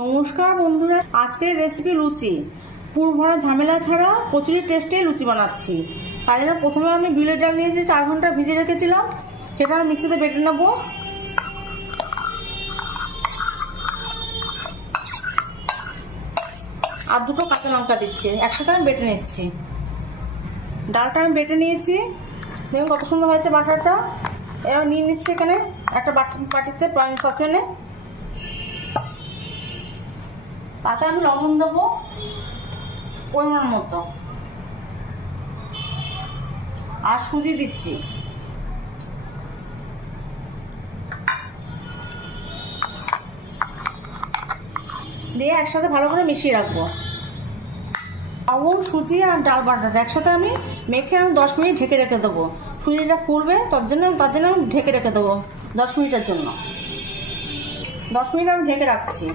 নমস্কার বন্ধুরা, আজকের রেসিপি লুচি। পুর ভরা ঝামেলা ছাড়া কচুরি টেস্টে লুচি বানাচ্ছি। তাই জন্য প্রথমে আমি বিউলির ডাল নিয়েছি, 4 ঘন্টা ভিজে রেখেছিলাম। সেটা মিক্সিতে বেটে নেব। আর 2টো কাঁচা লঙ্কা দিচ্ছি, একসাথে আমি বেটে নিচ্ছি। ডালটা আমি বেটে নিয়েছি, দেখুন কত সুন্দর হয়েছে বাটারটা। এবার নিয়ে নিচ্ছি এখানে একটা বাটিতে সসপ্যানে। তাতে আমি লবণ দেবো পরিমাণ মতো, আর সুজি দিচ্ছি। দিয়ে একসাথে ভালো করে মিশিয়ে রাখবো। লবণ, সুজি আর ডাল বাটাটা একসাথে আমি মেখে আমি 10 মিনিট ঢেকে রেখে দেবো। সুজিটা ফুলবে, তার জন্য আমি ঢেকে রেখে দেবো 10 মিনিটের জন্য। 10 মিনিট আমি ঢেকে রাখছি।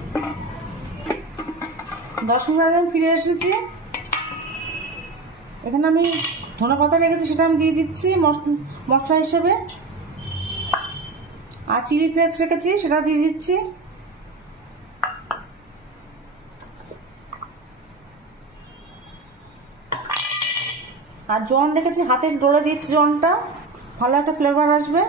10 মিনিট আগে আমি ফিরে এসেছি। এখানে আমি ধনেপাতা রেখেছি, সেটা আমি দিয়ে দিচ্ছি মশলা হিসেবে। আর চিলি ফ্লেক্স রেখেছি, সেটা দিয়ে দিচ্ছি। আর জন রেখেছি, হাতে ডলে দিচ্ছি জনটা, ভালো একটা ফ্লেভার আসবে।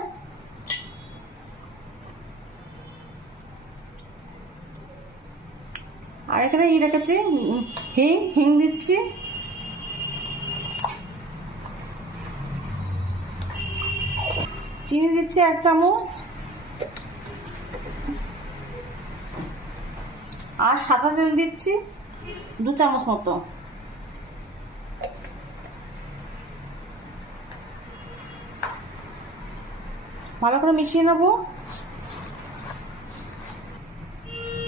আর এখানে রেখেছি হিং দিচ্ছি। চিনি দিচ্ছি 1 চামচ। আর সাদা তেল দিচ্ছি 2 চামচ মতো। ভালো করে মিশিয়ে নেবো।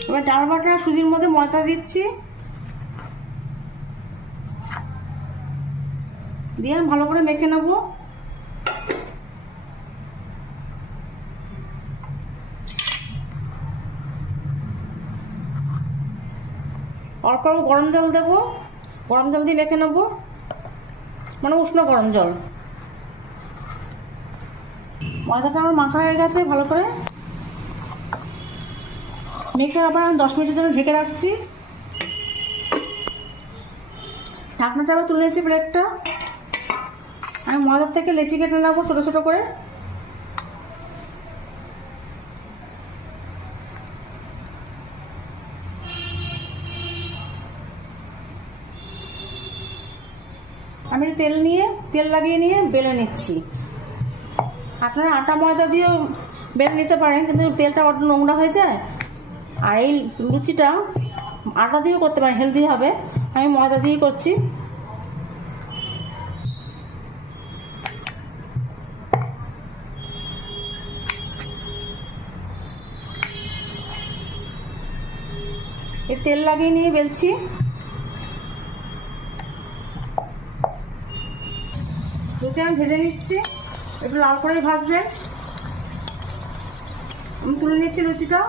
এবার ডাল বাটা সুজির মধ্যে ময়দা দিচ্ছি, দিয়ে আমি ভালো করে মেখে নেব। অল্প অল্প গরম জল দেবো, গরম জল দিয়ে মেখে নেব, মানে উষ্ণ গরম জল। ময়দাটা আমার মাখা হয়ে গেছে ভালো করে। মেখে আবার আমি 10 মিনিটের জন্য ঢেকে রাখছি। ঢাকনাটা আবার তুলে নিচ্ছি প্লেটটা। আমি ময়দার থেকে লেচি কেটে নেবো ছোট ছোট করে। আমি তেল লাগিয়ে নিয়ে বেলে নিচ্ছি। আপনারা আটা ময়দা দিয়েও বেলে নিতে পারেন, কিন্তু তেলটা বড্ড নোংরা হয়ে যায়। আর এই লুচিটা আটা দিয়েও করতে পারেন, হেলদি হবে। আমি ময়দা দিয়ে করছি। এর তেল লাগিয়ে নিয়ে বেলছি। লুচি আমি ভেজে নিচ্ছি, একটু লাল করেই ভাজবে। আমি তুলে নিচ্ছি লুচিটা।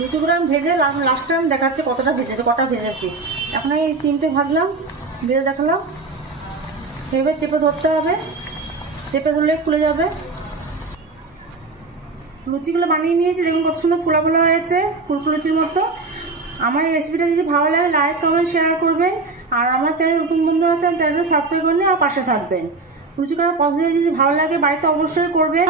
লুচিগুলো আমি ভেজে লাস্টে আমি দেখাচ্ছি কটা ভেজেছি। এখন এই 3টে ভাজলাম, ভেজে দেখালাম। এবার চেপে ধরতে হবে, চেপে ধরলে খুলে যাবে। লুচিগুলো বানিয়ে নিয়েছি, দেখুন কত সুন্দর ফোলা ফোলা হয়েছে, ফুলফুলুচির মতো। আমার এই রেসিপিটা যদি ভালো লাগে লাইক কমেন্ট শেয়ার করবেন। আর আমার চ্যানেল নতুন বন্ধু আছেন, চ্যানেলটা সাবস্ক্রাইব করে নিন আর পাশে থাকবেন। লুচি করার পদ্ধতি যদি ভালো লাগে বাড়িতে অবশ্যই করবেন।